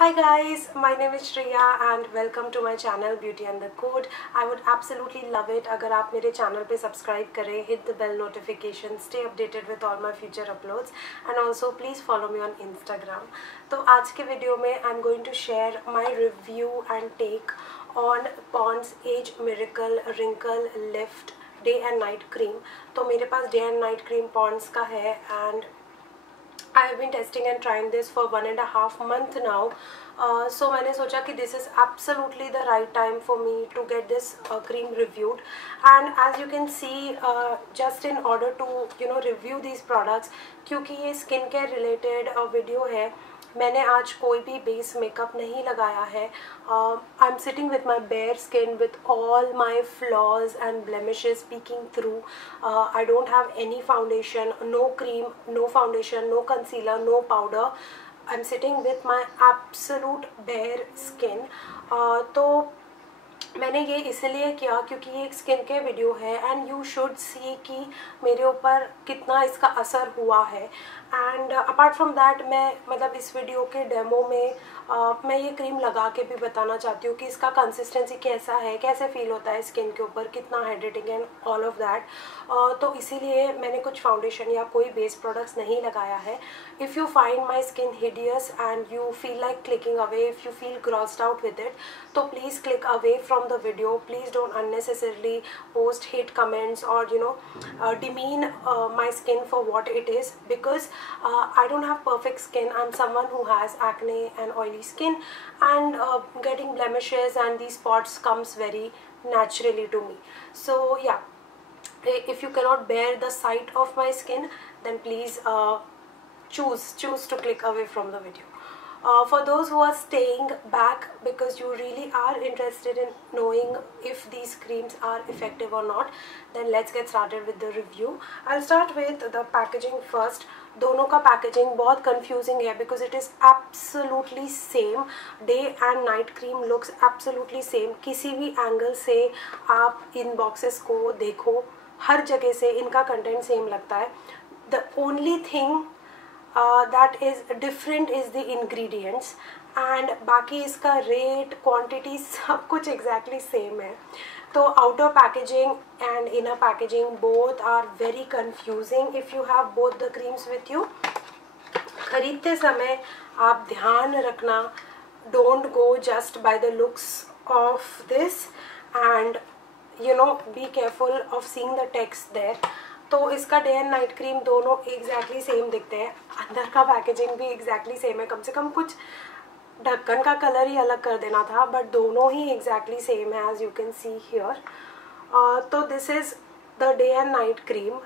Hi guys, my name is Shreya and welcome to my channel Beauty and the Code. I would absolutely love it अगर आप मेरे channel पे subscribe करें, hit the bell notification, stay updated with all my future uploads and also please follow me on Instagram. तो आज के video में I'm going to share my review and take on Pond's Age Miracle Wrinkle Lift Day and Night Cream. तो मेरे पास Day and Night Cream Pond's का है and I have been testing and trying this for 1.5 months now. So मैंने सोचा कि this is absolutely the right time for me to get this cream reviewed. And as you can see, just in order to review these products, क्योंकि ये skin care related video है, मैंने आज कोई भी बेस मेकअप नहीं लगाया है. I am sitting with my bare skin with all my flaws and blemishes peeking through. I don't have any foundation, no cream, no foundation, no concealer, no powder. I am sitting with my absolute bare skin. तो मैंने ये इसलिए किया क्योंकि ये एक skin care video है and you should see कि मेरे ऊपर कितना इसका असर हुआ है. एंड अपार्ट फ्रॉम दैट मैं मतलब इस वीडियो के डेमो में मैं ये क्रीम लगा के भी बताना चाहती हूँ कि इसका कंसिस्टेंसी कैसा है, कैसे फील होता है स्किन के ऊपर, कितना hydrating and all of that. तो इसीलिए मैंने कुछ फाउंडेशन या कोई बेस प्रोडक्ट्स नहीं लगाया है. If you find my skin hideous and you feel like clicking away, if you feel grossed out with it, तो please click away from the video. Please don't unnecessarily post hate comments or demean my skin for what it is, because I don't have perfect skin. I'm someone who has acne and oily skin, and getting blemishes and these spots comes very naturally to me. So yeah, if you cannot bear the sight of my skin, then please choose to click away from the video. For those who are staying back because you really are interested in knowing if these creams are effective or not, then let's get started with the review. I'll start with the packaging first. दोनों का packaging बहुत confusing है because it is absolutely same. Day and night cream looks absolutely same. किसी भी angle से आप इन boxes को देखो, हर जगह से इनका कंटेंट सेम लगता है. The only thing that is different is the ingredients, and बाकी इसका रेट, क्वांटिटी सब कुछ exactly same है. तो outer packaging and inner packaging both are very confusing if you have both the creams with you. खरीदते समय आप ध्यान रखना, don't go just by the looks of this and be careful of seeing the text there. तो इसका day and night cream दोनों exactly same दिखते हैं. अंदर का पैकेजिंग भी एग्जैक्टली सेम है, कम से कम कुछ ढक्कन का कलर ही अलग कर देना था, बट दोनों ही एग्जैक्टली सेम है as you can see here. तो this is the day and night cream.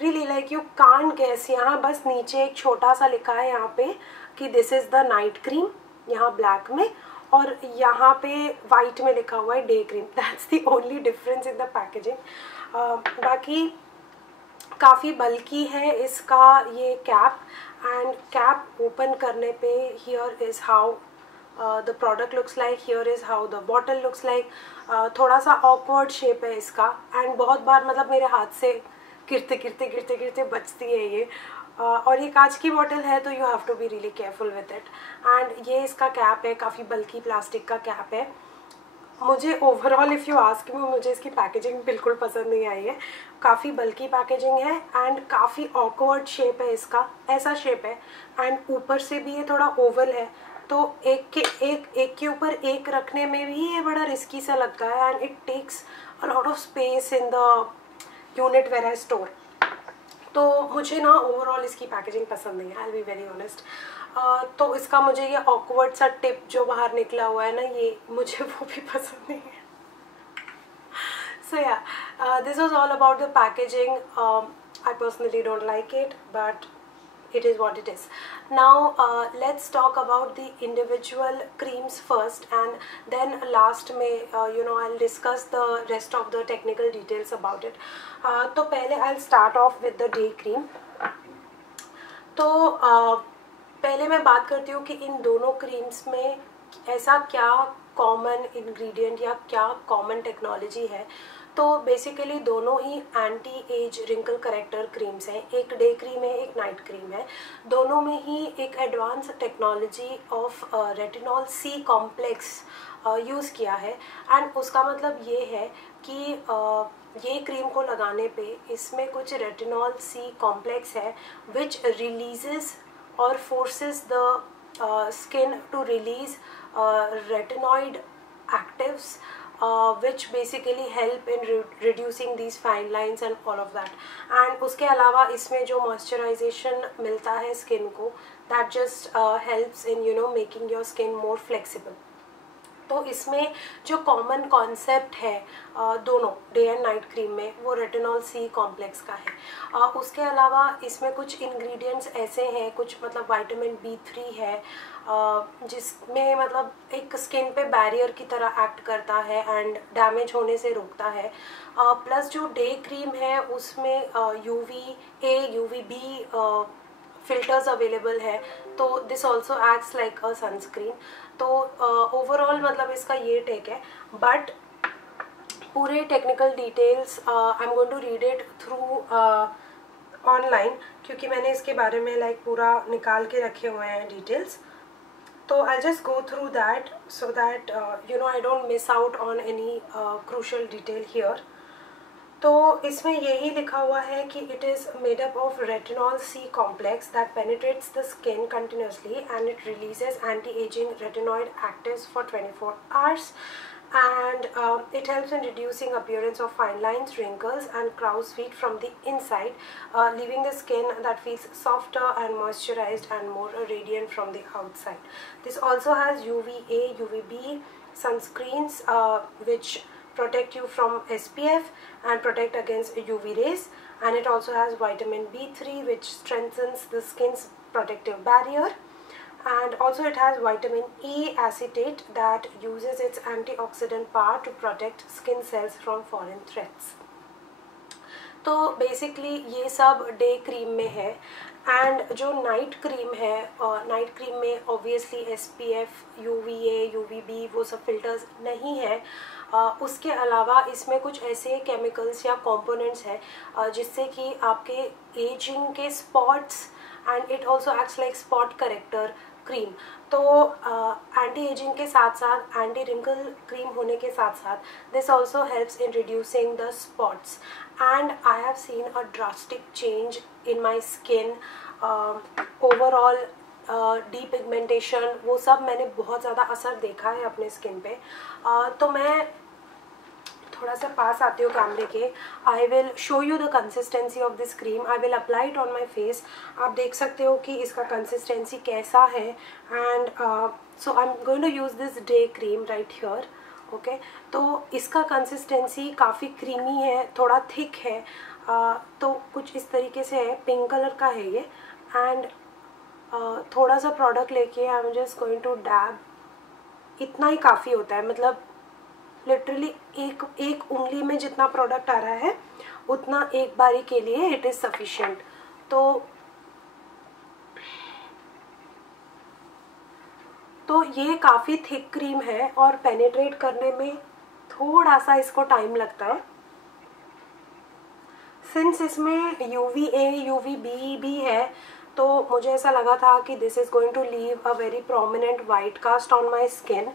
Really like you can't guess. यहाँ बस नीचे एक छोटा सा लिखा है यहाँ पे कि this is the night cream, यहाँ ब्लैक में, और यहाँ पे वाइट में लिखा हुआ है day cream. That's the only difference in the packaging. बाकी काफ़ी बल्कि है इसका ये कैप, एंड कैप ओपन करने पे here is how the product looks like, here is how the bottle looks like. थोड़ा सा ऑकवर्ड शेप है इसका एंड बहुत बार मतलब मेरे हाथ से गिरते बचती है ये. और ये कांच की बॉटल है तो you have to be really careful with it. And ये इसका कैप है, काफ़ी बल्कि प्लास्टिक का कैप है. मुझे overall if you ask me, मुझे इसकी पैकेजिंग बिल्कुल पसंद नहीं आई है. काफ़ी बल्कि पैकेजिंग है एंड काफ़ी ऑकवर्ड शेप है इसका, ऐसा शेप है. एंड ऊपर से भी ये थोड़ा ओवल है, तो एक के ऊपर एक रखने में भी ये बड़ा रिस्की सा लगता है and it takes a lot of space in the unit where I store. तो मुझे ना ओवरऑल इसकी पैकेजिंग पसंद नहीं है, I will be very honest. तो इसका मुझे ये ऑकवर्ड सा टिप जो बाहर निकला हुआ है ना, ये मुझे वो भी पसंद नहीं है. So yeah, this was all about the packaging. I personally don't like it, but it is what it is. Now let's talk about the individual creams first, and then last में I'll discuss the rest of the technical details about it. तो पहले I'll start off with the day cream. तो पहले मैं बात करती हूँ कि इन दोनों क्रीम्स में ऐसा क्या कॉमन इंग्रेडिएंट या क्या कॉमन टेक्नोलॉजी है तो बेसिकली दोनों ही anti age wrinkle corrector creams हैं, एक डे क्रीम है एक नाइट क्रीम है। दोनों में ही एक advance technology of retinol C complex use किया है। एंड उसका मतलब ये है कि ये क्रीम को लगाने पे इसमें कुछ रेटिनॉल सी कॉम्प्लेक्स है विच रिलीजेस और forces the skin to release retinoid actives which basically help in reducing these fine lines and all of that. And उसके अलावा इसमें जो मॉइस्चराइजेशन मिलता है स्किन को, that just helps in making your skin more flexible. तो इसमें जो कॉमन कॉन्सेप्ट है दोनों डे एंड नाइट क्रीम में, वो रेटिनॉल सी कॉम्प्लेक्स का है। उसके अलावा इसमें कुछ इंग्रेडिएंट्स ऐसे हैं, कुछ मतलब विटामिन B3 है जिसमें मतलब एक स्किन पे बैरियर की तरह एक्ट करता है एंड डैमेज होने से रोकता है। प्लस जो डे क्रीम है उसमें UVA UVB फिल्टर्स अवेलेबल है, तो this also acts like a sunscreen. तो ओवरऑल मतलब इसका ये टेक है, बट पूरे technical details I am going to read it through online, क्योंकि मैंने इसके बारे में लाइक पूरा निकाल के रखे हुए हैं डिटेल्स। तो I just go through that so that I don't miss out on any crucial detail here. तो इसमें यही लिखा हुआ है कि it is made up of retinol C complex that penetrates the skin continuously and it releases anti ageing retinoid actives for 24 hours and it helps in reducing appearance of fine lines, wrinkles and crow's feet from the inside, leaving the skin that feels softer and moisturized and more radiant from the outside. This also has UVA UVB sunscreens which protect you from SPF and protect against UV rays, and it also has vitamin B3 which strengthens the skin's protective barrier, and also it has vitamin E acetate that uses its antioxidant power to protect skin cells from foreign threats. तो basically ये सब day cream में है। And जो night cream है, night cream में obviously SPF UVA UVB वो सब फिल्टर्स नहीं है। उसके अलावा इसमें कुछ ऐसे केमिकल्स या कंपोनेंट्स हैं जिससे कि आपके एजिंग के spots, and it also acts like spot character cream. तो एंटी एजिंग के साथ साथ एंटी रिंकल क्रीम होने के साथ साथ this also helps in reducing the spots, and I have seen a drastic change in my skin. Overall depigmentation वो सब मैंने बहुत ज़्यादा असर देखा है अपने स्किन पे। तो मैं थोड़ा सा पास आती हूँ कैमरे के। I will show you the consistency of this cream. I will apply it on my face. आप देख सकते हो कि इसका कंसिस्टेंसी कैसा है। And so I am going to use this day cream right here. Okay, तो इसका कंसिस्टेंसी काफ़ी क्रीमी है, थोड़ा थिक है। तो कुछ इस तरीके से है, पिंक कलर का है ये। एंड थोड़ा सा प्रोडक्ट लेके I am just going to dab. इतना ही काफ़ी होता है, मतलब लिटरली एक उंगली में जितना प्रोडक्ट आ रहा है उतना एक बारी के लिए इट इज़ सफिशिएंट। तो ये काफ़ी थिक क्रीम है और पेनिट्रेट करने में थोड़ा सा इसको टाइम लगता है। सिंस इसमें UVA UVB भी है, तो मुझे ऐसा लगा था कि this is going to leave a very prominent white cast on my skin,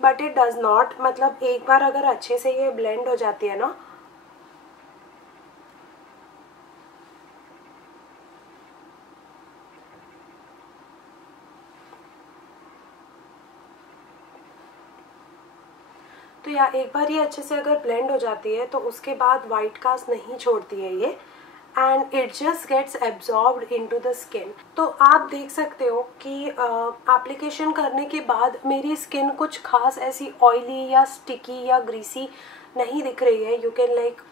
but it does not. मतलब एक बार अगर अच्छे से ये ब्लेंड हो जाती है ना, तो या एक बार ये अच्छे से अगर ब्लेंड हो जाती है तो उसके बाद वाइट कास्ट नहीं छोड़ती है ये, and it just gets absorbed into the skin. तो आप देख सकते हो कि एप्लीकेशन करने के बाद मेरी स्किन कुछ खास ऐसी ऑयली या स्टिकी या ग्रीसी नहीं दिख रही है। You can like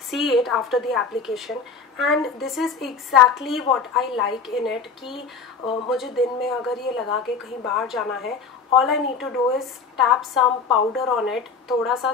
see it after the application, and this is exactly what I like in it कि मुझे दिन में अगर ये लगा के कहीं बाहर जाना है, all I need to do is tap some powder on it। थोड़ा सा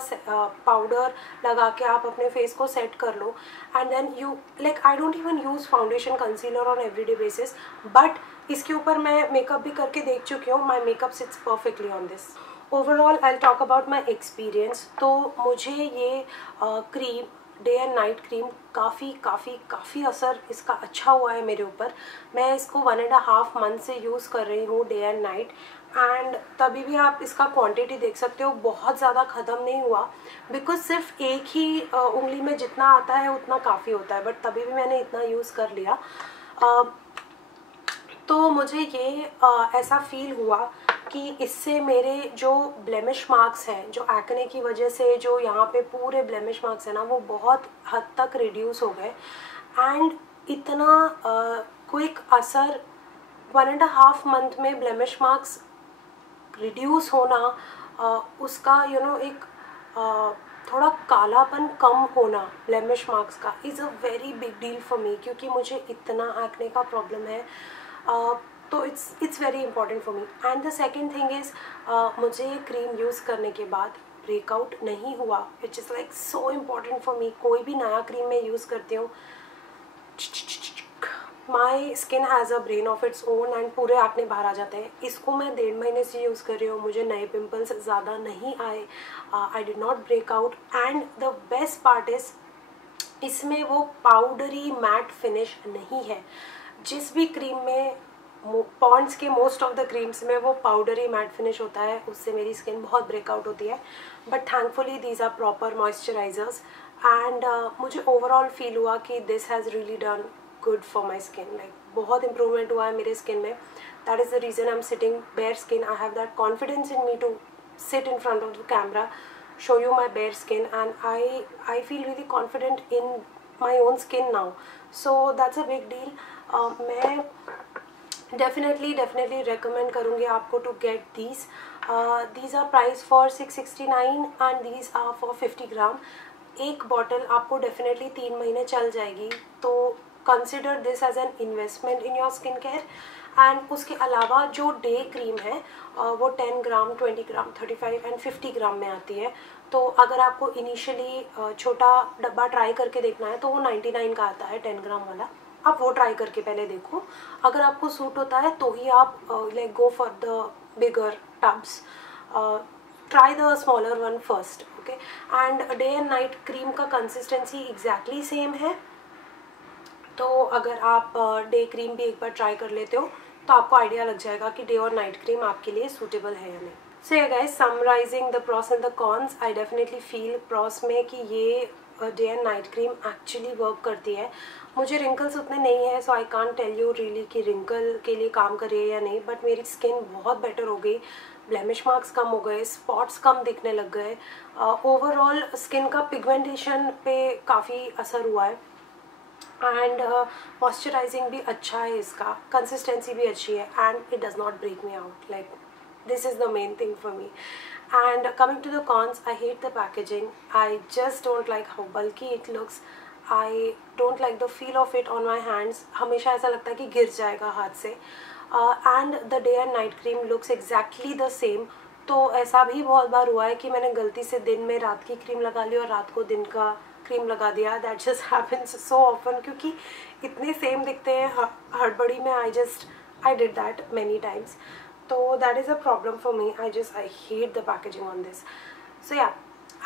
पाउडर लगा के आप अपने फेस को सेट कर लो, and then you like I don't even use foundation concealer on everyday basis, but इसके ऊपर मैं मेकअप भी करके देख चुकी हूँ। my makeup sits perfectly on this। Overall I talk about my experience. तो मुझे ये cream, day and night cream, काफ़ी असर इसका अच्छा हुआ है मेरे ऊपर। मैं इसको 1.5 मंथ से यूज़ कर रही हूँ डे एंड नाइट, एंड तभी भी आप इसका क्वांटिटी देख सकते हो, बहुत ज़्यादा ख़त्म नहीं हुआ, बिकॉज सिर्फ एक ही उंगली में जितना आता है उतना काफ़ी होता है, बट तभी भी मैंने इतना यूज़ कर लिया। तो मुझे ये ऐसा फील हुआ कि इससे मेरे जो ब्लेमिश मार्क्स हैं, जो एक्ने की वजह से जो यहाँ पे पूरे ब्लेमिश मार्क्स हैं ना, वो बहुत हद तक रिड्यूस हो गए। एंड इतना क्विक असर 1.5 मंथ में ब्लेमिश मार्क्स रिड्यूस होना, उसका एक थोड़ा कालापन कम होना ब्लेमिश मार्क्स का is a very big deal for me, क्योंकि मुझे इतना एक्ने का प्रॉब्लम है। तो it's very important for me. And the second thing is, मुझे ये क्रीम यूज़ करने के बाद ब्रेकआउट नहीं हुआ, which is like so important for me. कोई भी नया क्रीम मैं यूज़ करती हूँ, my skin has a brain of its own and पूरे एक्ने बाहर आ जाते हैं। इसको मैं 1.5 महीने से यूज़ कर रही हूँ, मुझे नए पिंपल्स ज़्यादा नहीं आए, I did not break out. And the best part is, इसमें वो पाउडरी मैट फिनिश नहीं है। जिस भी क्रीम में, पॉन्ड्स के मोस्ट ऑफ द क्रीम्स में वो पाउडरी मैट फिनिश होता है, उससे मेरी स्किन बहुत ब्रेकआउट होती है। But thankfully these are proper moisturisers, and मुझे ओवरऑल फील हुआ कि this has really done good for my skin. Like बहुत इंप्रूवमेंट हुआ है मेरे स्किन में। That is the reason I am sitting bare skin. I have that confidence in me to sit in front of the camera, show you my bare skin, and I feel really confident in my own skin now, so that's a big deal. मैं definitely recommend करूँगी आपको to get these. These are priced for 669 and these are for 50 ग्राम। एक bottle आपको definitely 3 महीने चल जाएगी, तो consider this as an investment in your skin care. And उसके अलावा जो डे क्रीम है वो 10 ग्राम, 20 ग्राम, 35 एंड 50 ग्राम में आती है। तो अगर आपको इनिशियली छोटा डब्बा ट्राई करके देखना है तो वो 99 का आता है 10 ग्राम वाला। आप वो ट्राई करके पहले देखो, अगर आपको सूट होता है तो ही आप like go for the bigger tubs. Try the smaller one first, okay. And day and night cream का कंसिस्टेंसी एग्जैक्टली सेम है, तो अगर आप डे क्रीम भी एक बार ट्राई कर लेते हो तो आपको आइडिया लग जाएगा कि डे और नाइट क्रीम आपके लिए सूटेबल है या नहीं। So yeah guys, summarising the pros and the cons, I definitely feel pros में कि ये day and night cream actually work करती है। मुझे रिंकल्स उतने नहीं है, so I can't tell you really कि रिंकल के लिए काम कर रही है या नहीं, बट मेरी स्किन बहुत बेटर हो गई, ब्लेमिश मार्क्स कम हो गए, स्पॉट्स कम दिखने लग गए, ओवरऑल स्किन का पिगमेंटेशन पे काफ़ी असर हुआ है। एंड मॉइस्चराइजिंग भी अच्छा है, इसका कंसिस्टेंसी भी अच्छी है, and it does not break me out. Like this is the main thing for me. And coming to the cons, I hate the packaging. I just don't like how bulky it looks. I don't like the feel of it on my hands. हमेशा ऐसा लगता है कि गिर जाएगा हाथ से। And the day and night cream looks exactly the same. तो ऐसा भी बहुत बार हुआ है कि मैंने गलती से दिन में रात की क्रीम लगा ली और रात को दिन का क्रीम लगा दिया। That just happens so often, क्योंकि इतने सेम दिखते हैं हड़बड़ी में। I did that many times. तो that is a problem for me. I hate the packaging on this. So yeah,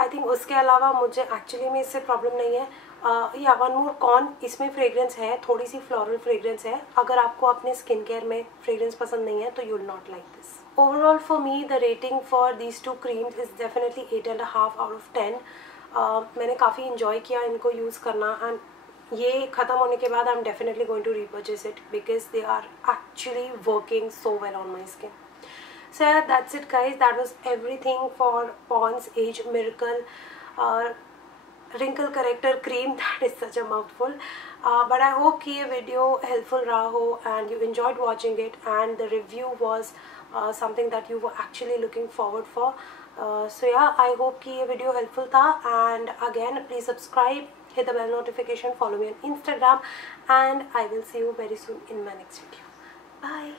I think उसके अलावा मुझे एक्चुअली में इससे प्रॉब्लम नहीं है। या वन मोर कॉन, इसमें फ्रेग्रेंस है, थोड़ी सी फ्लोरल फ्रेग्रेंस है। अगर आपको अपने स्किन केयर में फ्रेग्रेंस पसंद नहीं है तो you will not like this. Overall for me the rating for these two creams is definitely 8.5 out of 10। मैंने काफ़ी इन्जॉय किया इनको यूज़ करना, एंड ये ख़त्म होने के बाद I am definitely going to repurchase it because they are actually working so well on my skin. So yeah, that's it guys, that was everything for Pond's Age Miracle wrinkle corrector cream. That is such a mouthful, but I hope कि ये video helpful रहा हो and you enjoyed watching it, and the review was something that you were actually looking forward for. So yeah, I hope कि ये video helpful था, and again please subscribe, hit the bell notification, follow me on Instagram, and I will see you very soon in my next video. Bye.